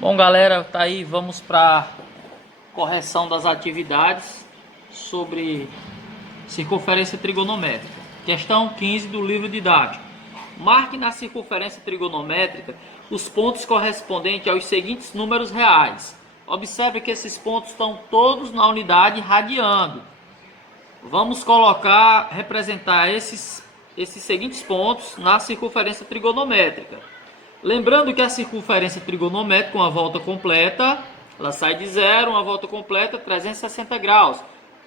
Bom, galera, tá aí, vamos para correção das atividades sobre circunferência trigonométrica. Questão 15 do livro didático. Marque na circunferência trigonométrica os pontos correspondentes aos seguintes números reais. Observe que esses pontos estão todos na unidade radiando. Vamos representar esses seguintes pontos na circunferência trigonométrica. Lembrando que a circunferência trigonométrica com a volta completa, ela sai de zero, uma volta completa, 360 graus.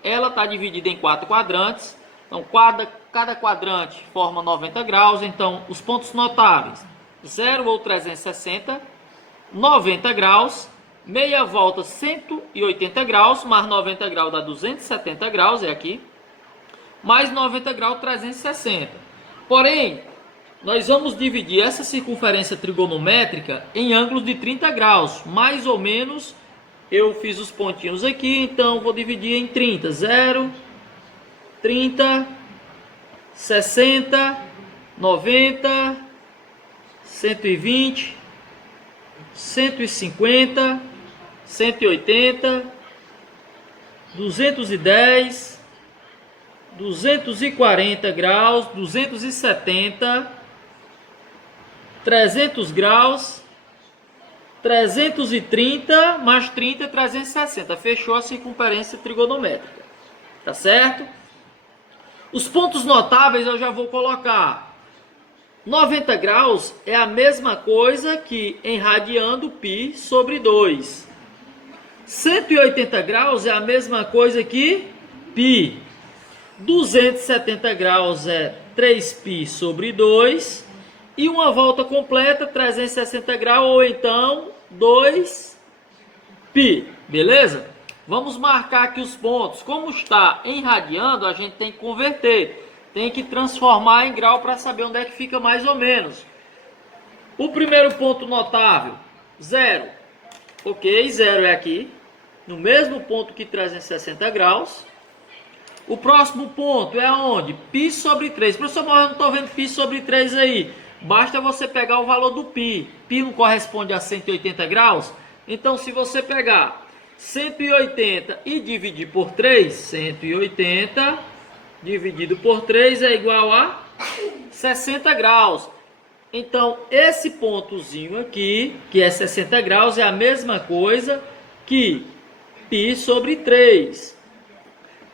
Ela está dividida em 4 quadrantes, então cada quadrante forma 90 graus, então os pontos notáveis, 0 ou 360, 90 graus, meia volta 180 graus, mais 90 graus dá 270 graus, é aqui, mais 90 graus 360. Porém, nós vamos dividir essa circunferência trigonométrica em ângulos de 30 graus. Mais ou menos, eu fiz os pontinhos aqui, então vou dividir em 30. 0, 30, 60, 90, 120, 150, 180, 210, 240 graus, 270, 300 graus, 330 mais 30, 360. Fechou a circunferência trigonométrica. Tá certo? Os pontos notáveis eu já vou colocar. 90 graus é a mesma coisa que enradiando π sobre 2. 180 graus é a mesma coisa que π. 270 graus é 3π sobre 2. E uma volta completa, 360 graus, ou então 2π, beleza? Vamos marcar aqui os pontos. Como está em radiando, a gente tem que converter. Tem que transformar em grau para saber onde é que fica mais ou menos. O primeiro ponto notável, 0. Ok, 0 é aqui. No mesmo ponto que 360 graus. O próximo ponto é onde? Π sobre 3. Professor, mas eu não estou vendo π sobre 3 aí. Basta você pegar o valor do π. Π não corresponde a 180 graus? Então, se você pegar 180 e dividir por 3, 180 dividido por 3 é igual a 60 graus. Então, esse pontozinho aqui, que é 60 graus, é a mesma coisa que π sobre 3.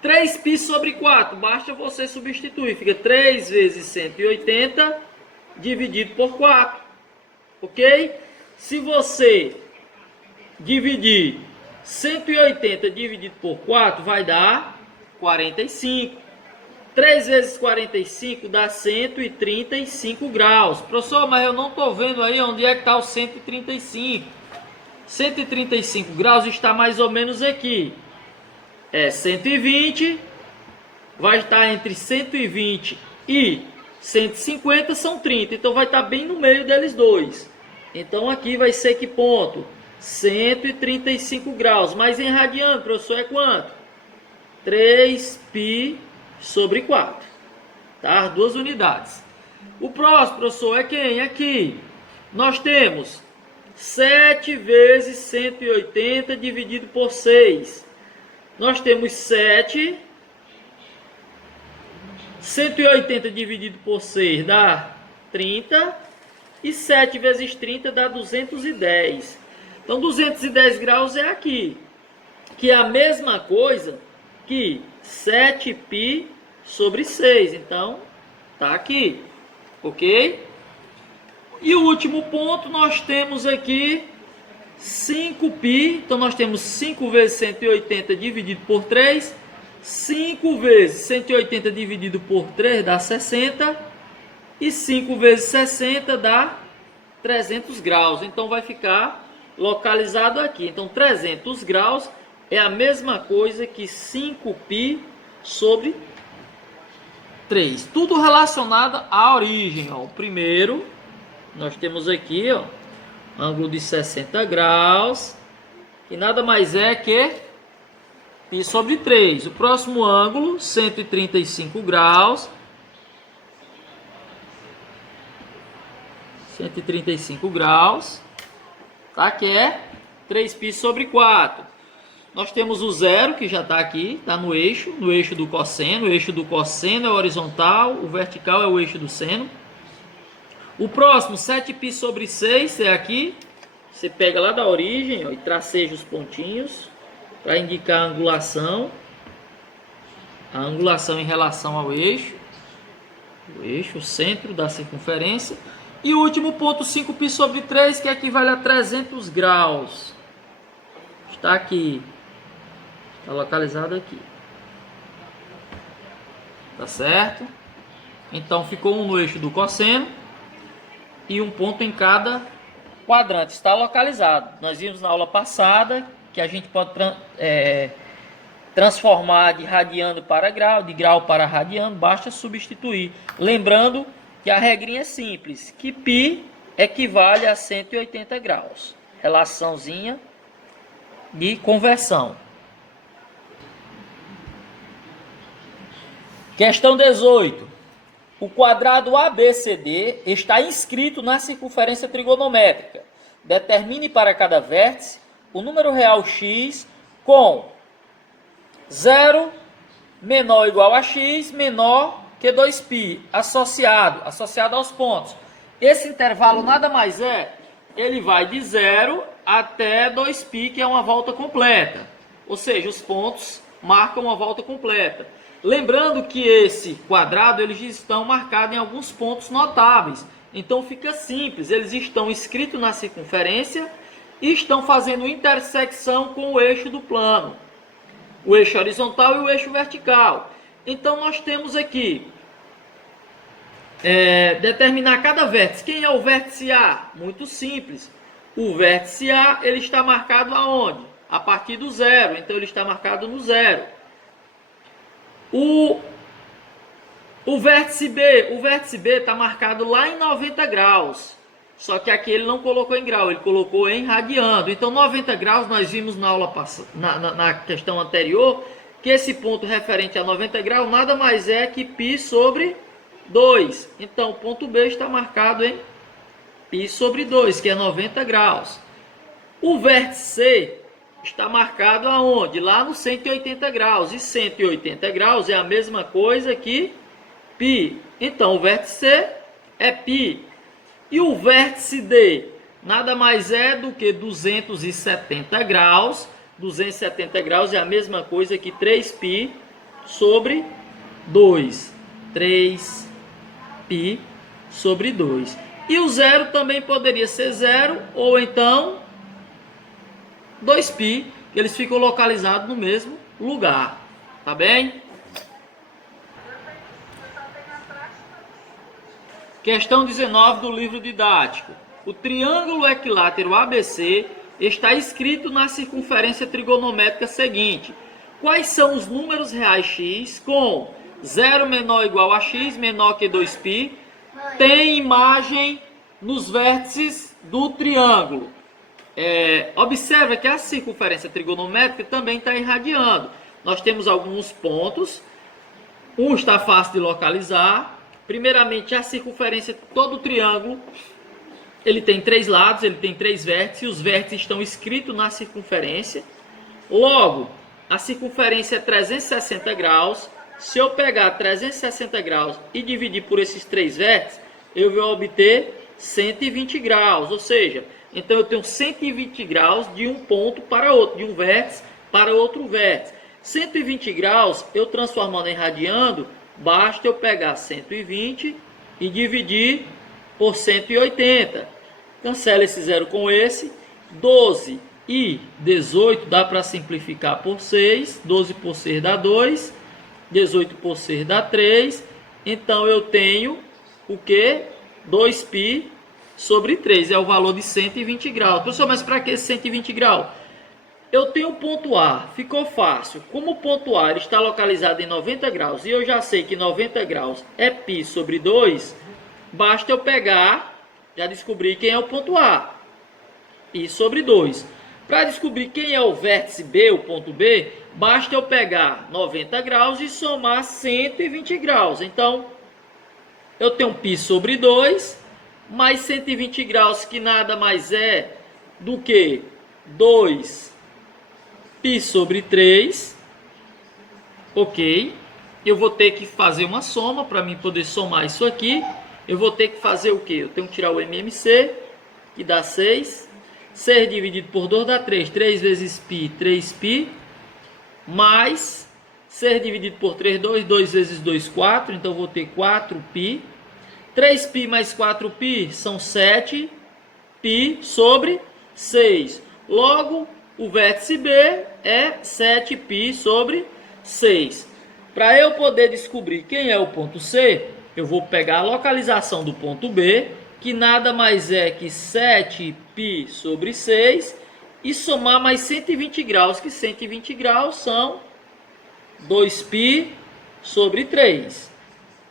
3π sobre 4, basta você substituir. Fica 3 vezes 180 dividido por 4, ok? Se você dividir 180 dividido por 4, vai dar 45. 3 vezes 45 dá 135 graus. Professor, mas eu não estou vendo aí onde é que está o 135. 135 graus está mais ou menos aqui. É 120, vai estar entre 120 e 150 são 30, então vai estar bem no meio deles dois. Então aqui vai ser que ponto? 135 graus. Mas em radiano, professor, é quanto? 3π sobre 4. Tá? As duas unidades. O próximo, professor, é quem? Aqui. Nós temos 7 vezes 180 dividido por 6. Nós temos 7... 180 dividido por 6 dá 30. E 7 vezes 30 dá 210. Então, 210 graus é aqui. Que é a mesma coisa que 7π sobre 6. Então, tá aqui. Ok? E o último ponto, nós temos aqui 5π. Então, nós temos 5 vezes 180 dividido por 3. 5 vezes 180 dividido por 3 dá 60. E 5 vezes 60 dá 300 graus. Então, vai ficar localizado aqui. Então, 300 graus é a mesma coisa que 5π sobre 3. Tudo relacionado à origem. Ó. O primeiro, nós temos aqui, ó, ângulo de 60 graus. Que nada mais é que π sobre 3. O próximo ângulo, 135 graus. 135 graus. tá? Que é 3π sobre 4. Nós temos o zero, que já está aqui, está no eixo do cosseno. O eixo do cosseno é o horizontal, o vertical é o eixo do seno. O próximo, 7π sobre 6, é aqui. Você pega lá da origem, ó, e traceja os pontinhos para indicar a angulação. A angulação em relação ao eixo. O eixo, o centro da circunferência. E o último ponto, 5π sobre 3, que equivale a 300 graus. Está aqui. Está localizado aqui. Tá certo? Então ficou um no eixo do cosseno e um ponto em cada quadrante. Está localizado. Nós vimos na aula passada que a gente pode transformar de radiano para grau, de grau para radiano, basta substituir. Lembrando que a regrinha é simples, que π equivale a 180 graus. Relaçãozinha de conversão. Questão 18. O quadrado ABCD está inscrito na circunferência trigonométrica. Determine para cada vértice o número real x com 0 menor ou igual a x menor que 2π, associado aos pontos. Esse intervalo nada mais é, ele vai de 0 até 2π, que é uma volta completa. Ou seja, os pontos marcam uma volta completa. Lembrando que esse quadrado, eles estão marcados em alguns pontos notáveis. Então fica simples, eles estão inscritos na circunferência e estão fazendo intersecção com o eixo do plano. O eixo horizontal e o eixo vertical. Então nós temos aqui, determinar cada vértice. Quem é o vértice A? Muito simples. O vértice A, ele está marcado aonde? A partir do zero. Então ele está marcado no zero. O vértice B está marcado lá em 90 graus. Só que aqui ele não colocou em grau, ele colocou em radiano. Então 90 graus nós vimos na aula na questão anterior que esse ponto referente a 90 graus nada mais é que π sobre 2. Então o ponto B está marcado em π sobre 2, que é 90 graus. O vértice C está marcado aonde? Lá no 180 graus. E 180 graus é a mesma coisa que π. Então o vértice C é π. E o vértice D nada mais é do que 270 graus. 270 graus é a mesma coisa que 3π sobre 2. 3π sobre 2. E o zero também poderia ser zero ou então 2π. Eles ficam localizados no mesmo lugar. Tá bem? Questão 19 do livro didático. O triângulo equilátero ABC está escrito na circunferência trigonométrica seguinte. Quais são os números reais x com 0 menor ou igual a x menor que 2π? Tem imagem nos vértices do triângulo. Observa que a circunferência trigonométrica também está irradiando. Nós temos alguns pontos. Um está fácil de localizar. Primeiramente, a circunferência de todo o triângulo, ele tem 3 lados, ele tem 3 vértices, e os vértices estão escritos na circunferência. Logo, a circunferência é 360 graus. Se eu pegar 360 graus e dividir por esses 3 vértices, eu vou obter 120 graus. Ou seja, então eu tenho 120 graus de um ponto para outro, de um vértice para outro vértice. 120 graus, eu transformando em radiano, basta eu pegar 120 e dividir por 180. Cancela esse zero com esse. 12 e 18 dá para simplificar por 6. 12 por 6 dá 2. 18 por 6 dá 3. Então eu tenho o que? 2π sobre 3. É o valor de 120 graus. Professor, mas para que 120 graus? Eu tenho o ponto A, ficou fácil. Como o ponto A está localizado em 90 graus e eu já sei que 90 graus é π sobre 2, basta eu pegar, já descobri quem é o ponto A, π sobre 2. Para descobrir quem é o vértice B, o ponto B, basta eu pegar 90 graus e somar 120 graus. Então, eu tenho π sobre 2, mais 120 graus, que nada mais é do que 2π sobre 3, ok? Eu vou ter que fazer uma soma para mim poder somar isso aqui. Eu vou ter que fazer o que? Eu tenho que tirar o MMC, que dá 6. 6 dividido por 2 dá 3. 3 vezes π, 3π. Mais 6 dividido por 3, 2. 2 vezes 2, 4. Então eu vou ter 4π. 3π mais 4π são 7π sobre 6. Logo, o vértice B é 7π sobre 6. Para eu poder descobrir quem é o ponto C, eu vou pegar a localização do ponto B, que nada mais é que 7π sobre 6, e somar mais 120 graus, que 120 graus são 2π sobre 3.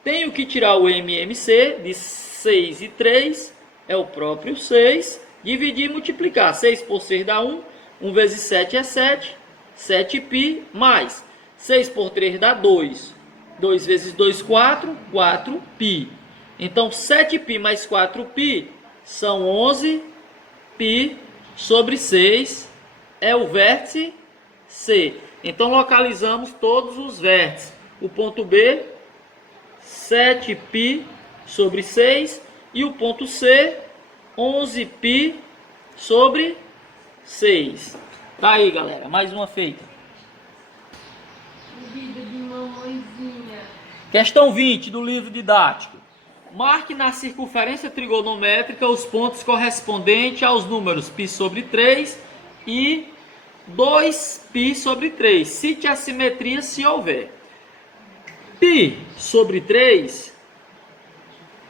Tenho que tirar o MMC de 6 e 3, é o próprio 6, dividir e multiplicar. 6 por 6 dá 1, 1 vezes 7 é 7, 7π mais 6 por 3 dá 2. 2 vezes 2, 4. 4π. Então, 7π mais 4π são 11π sobre 6. É o vértice C. Então, localizamos todos os vértices. O ponto B, 7π sobre 6. E o ponto C, 11π sobre 6. Tá aí, galera. Mais uma feita. Questão 20 do livro didático. Marque na circunferência trigonométrica os pontos correspondentes aos números π sobre 3 e 2π sobre 3. Cite a simetria se houver. π sobre 3,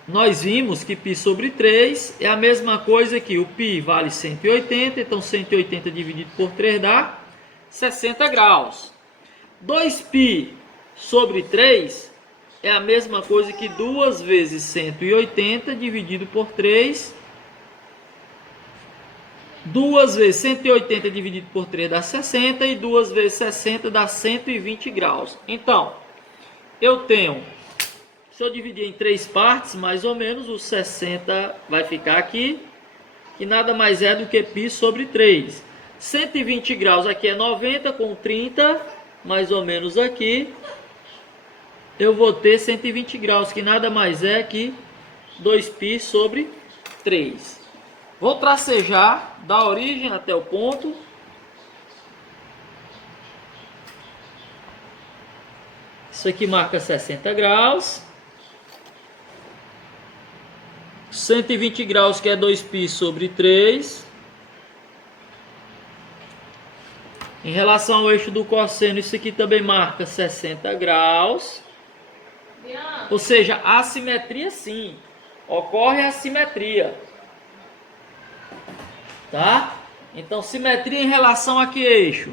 nós vimos que π sobre 3 é a mesma coisa que o π vale 180, então 180 dividido por 3 dá 60 graus. 2π sobre 3 é a mesma coisa que 2 vezes 180 dividido por 3. 2 vezes 180 dividido por 3 dá 60 e 2 vezes 60 dá 120 graus. Então, eu tenho, se eu dividir em 3 partes, mais ou menos, os 60 vai ficar aqui, que nada mais é do que π sobre 3. 120 graus aqui é 90, com 30, mais ou menos aqui, eu vou ter 120 graus, que nada mais é que 2π sobre 3. Vou tracejar da origem até o ponto. Isso aqui marca 60 graus. 120 graus, que é 2π sobre 3. Em relação ao eixo do cosseno, isso aqui também marca 60 graus. Ou seja, a assimetria sim. Ocorre a simetria. Tá? Então, simetria em relação a que eixo?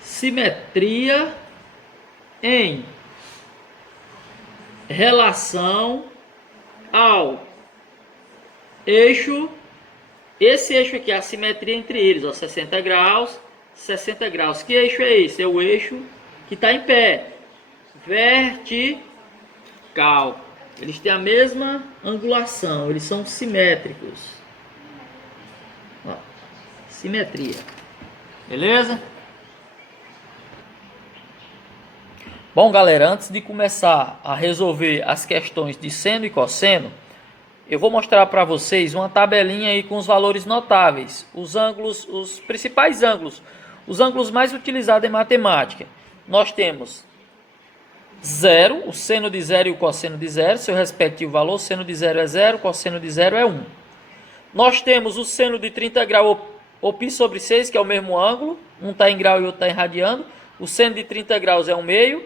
Simetria em relação ao eixo. Esse eixo aqui é a simetria entre eles, ó, 60 graus, 60 graus. Que eixo é esse? É o eixo que está em pé. Vertical. Eles têm a mesma angulação, eles são simétricos. Ó, simetria. Beleza? Bom, galera, antes de começar a resolver as questões de seno e cosseno, eu vou mostrar para vocês uma tabelinha aí com os valores notáveis, os ângulos, os principais ângulos, os ângulos mais utilizados em matemática. Nós temos 0, o seno de 0 e o cosseno de 0, seu respectivo valor. O seno de 0 é 0, o cosseno de 0 é 1. Nós temos o seno de 30 graus ou π sobre 6, que é o mesmo ângulo. Um está em grau e o outro está em radiano. O seno de 30 graus é 1 meio.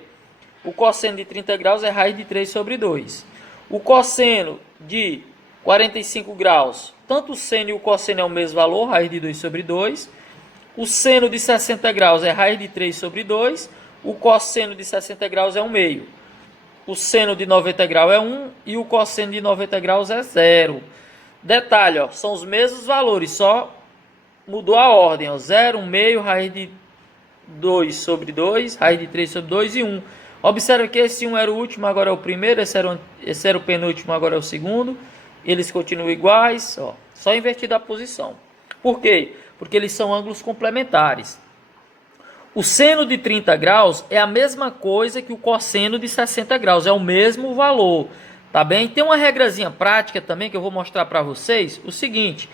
O cosseno de 30 graus é raiz de 3 sobre 2. O cosseno de 45 graus, tanto o seno e o cosseno é o mesmo valor, raiz de 2 sobre 2. O seno de 60 graus é raiz de 3 sobre 2. O cosseno de 60 graus é 1 meio. O seno de 90 graus é 1 e o cosseno de 90 graus é 0. Detalhe, ó, são os mesmos valores, só mudou a ordem. Ó, 0, 1 meio, raiz de 2 sobre 2, raiz de 3 sobre 2 e 1. Observe que esse 1 era o último, agora é o primeiro. Esse era o penúltimo, agora é o segundo. eles continuam iguais, ó, só invertida a posição. Por quê? Porque eles são ângulos complementares. O seno de 30 graus é a mesma coisa que o cosseno de 60 graus, é o mesmo valor, tá bem? Tem uma regrazinha prática também que eu vou mostrar para vocês, o seguinte,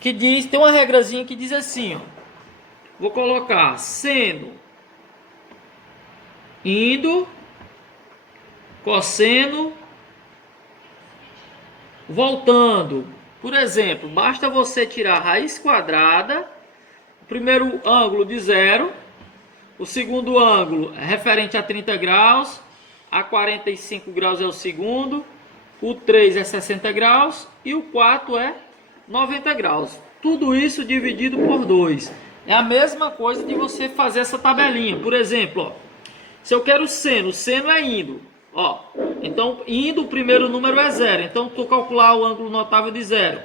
que diz, tem uma regrazinha que diz assim, ó, vou colocar seno indo, cosseno voltando. Por exemplo, basta você tirar a raiz quadrada, o primeiro ângulo de 0, o segundo ângulo é referente a 30 graus, a 45 graus é o segundo, o 3 é 60 graus e o 4 é 90 graus. Tudo isso dividido por 2. É a mesma coisa de você fazer essa tabelinha. Por exemplo, ó, se eu quero o seno é indo. Ó, então, indo, o primeiro número é 0. Então, estou calcular o ângulo notável de 0.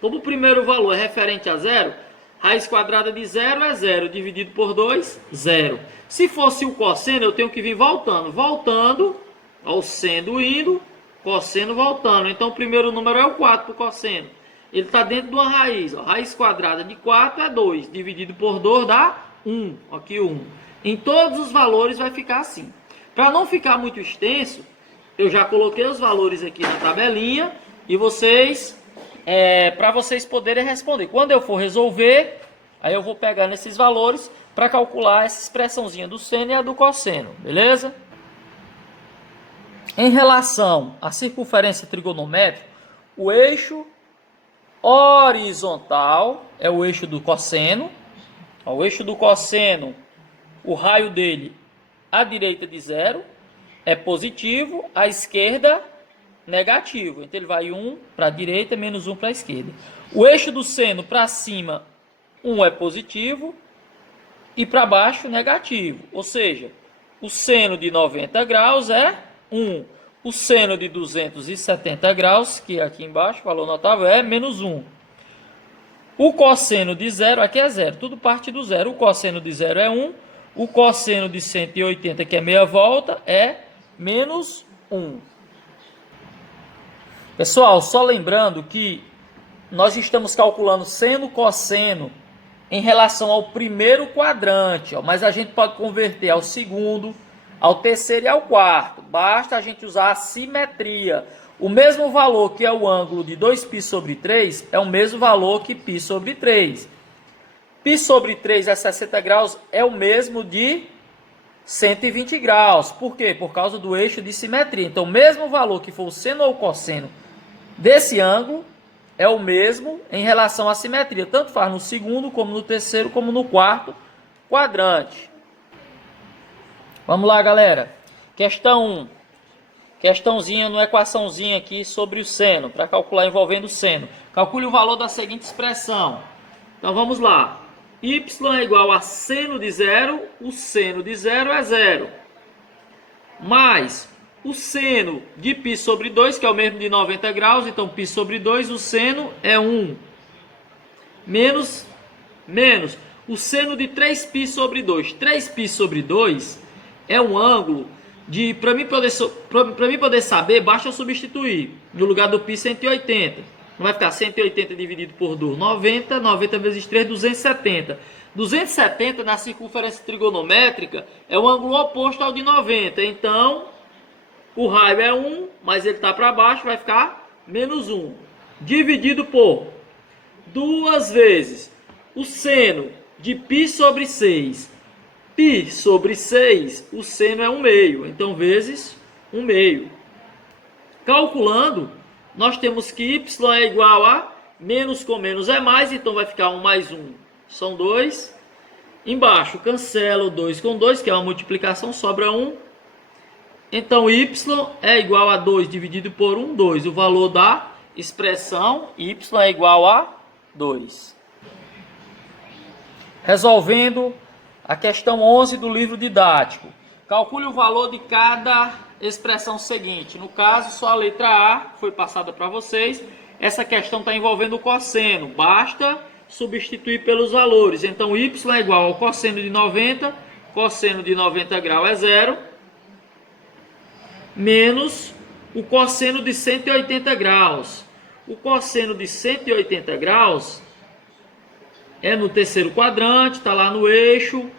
Como o primeiro valor é referente a 0, raiz quadrada de 0 é 0, dividido por 2, 0. Se fosse o cosseno, eu tenho que vir voltando. Voltando, ó, o seno indo, cosseno voltando. Então, o primeiro número é o 4 para o cosseno. Ele está dentro de uma raiz. Ó. Raiz quadrada de 4 é 2, dividido por 2 dá 1. Aqui 1. Em todos os valores vai ficar assim. Para não ficar muito extenso, eu já coloquei os valores aqui na tabelinha e vocês, para vocês poderem responder. Quando eu for resolver, aí eu vou pegar nesses valores para calcular essa expressãozinha do seno e a do cosseno, beleza? Em relação à circunferência trigonométrica, o eixo horizontal é o eixo do cosseno. O eixo do cosseno, o raio dele à direita de 0 é positivo, à esquerda negativo. Então ele vai 1 para a direita, menos 1 para a esquerda. O eixo do seno para cima, 1 é positivo e para baixo negativo. Ou seja, o seno de 90 graus é 1. O seno de 270 graus, que é aqui embaixo, o valor notável, é menos 1. O cosseno de 0, aqui é 0, tudo parte do 0. O cosseno de 0 é 1. O cosseno de 180, que é meia volta, é menos 1. Pessoal, só lembrando que nós estamos calculando seno, cosseno em relação ao primeiro quadrante, ó, mas a gente pode converter ao segundo, ao terceiro e ao quarto. Basta a gente usar a simetria. O mesmo valor que é o ângulo de 2π sobre 3 é o mesmo valor que π sobre 3. Π sobre 3 é 60 graus, é o mesmo de 120 graus. Por quê? Por causa do eixo de simetria. Então, o mesmo valor que for o seno ou o cosseno desse ângulo é o mesmo em relação à simetria. Tanto faz no segundo, como no terceiro, como no quarto quadrante. Vamos lá, galera. Questão 1. Questãozinha, uma equaçãozinha aqui sobre o seno, para calcular envolvendo o seno. Calcule o valor da seguinte expressão. Então, vamos lá. Y é igual a seno de 0, o seno de 0 é 0. Mais o seno de π sobre 2, que é o mesmo de 90 graus, então π sobre 2, o seno é 1. Menos o seno de 3π sobre 2. 3π sobre 2 é um ângulo de, para mim poder saber, basta eu substituir. No lugar do π, 180. Não vai ficar 180 dividido por 2, 90. 90 vezes 3, 270. 270 na circunferência trigonométrica é o ângulo oposto ao de 90. Então, o raio é 1, mas ele está para baixo, vai ficar menos 1. Dividido por 2 vezes o seno de π sobre 6. Π sobre 6, o seno é 1 meio. Então, vezes 1 meio. Calculando, nós temos que y é igual a menos com menos é mais, então vai ficar 1 mais 1, são 2. Embaixo, cancela o 2 com 2, que é uma multiplicação, sobra 1. Então, y é igual a 2 dividido por 1, 2. O valor da expressão y é igual a 2. Resolvendo a questão 11 do livro didático. Calcule o valor de cada expressão seguinte. No caso, só a letra A foi passada para vocês. Essa questão está envolvendo o cosseno. Basta substituir pelos valores. Então, y é igual ao cosseno de 90. Cosseno de 90 graus é 0. Menos o cosseno de 180 graus. O cosseno de 180 graus é no terceiro quadrante, está lá no eixo,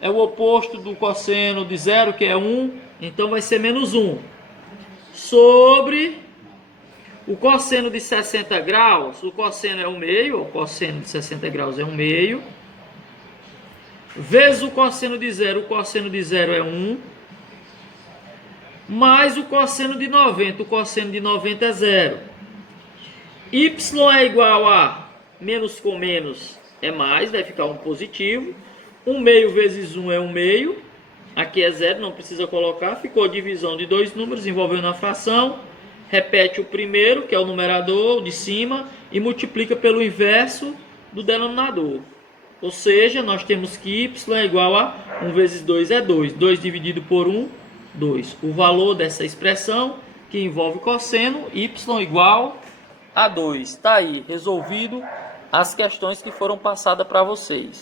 é o oposto do cosseno de 0, que é 1, então vai ser menos 1. Sobre o cosseno de 60 graus, o cosseno é 1 meio, o cosseno de 60 graus é 1 meio, vezes o cosseno de 0, o cosseno de 0 é 1, mais o cosseno de 90, o cosseno de 90 é 0. Y é igual a menos com menos é mais, vai ficar um positivo. 1 meio vezes 1 é 1 meio. Aqui é 0, não precisa colocar. Ficou divisão de dois números envolvendo a fração. Repete o primeiro, que é o numerador de cima, e multiplica pelo inverso do denominador. Ou seja, nós temos que y é igual a 1 vezes 2 é 2. 2 dividido por 1, 2. O valor dessa expressão, que envolve cosseno, y igual a 2. Está aí, resolvido as questões que foram passadas para vocês.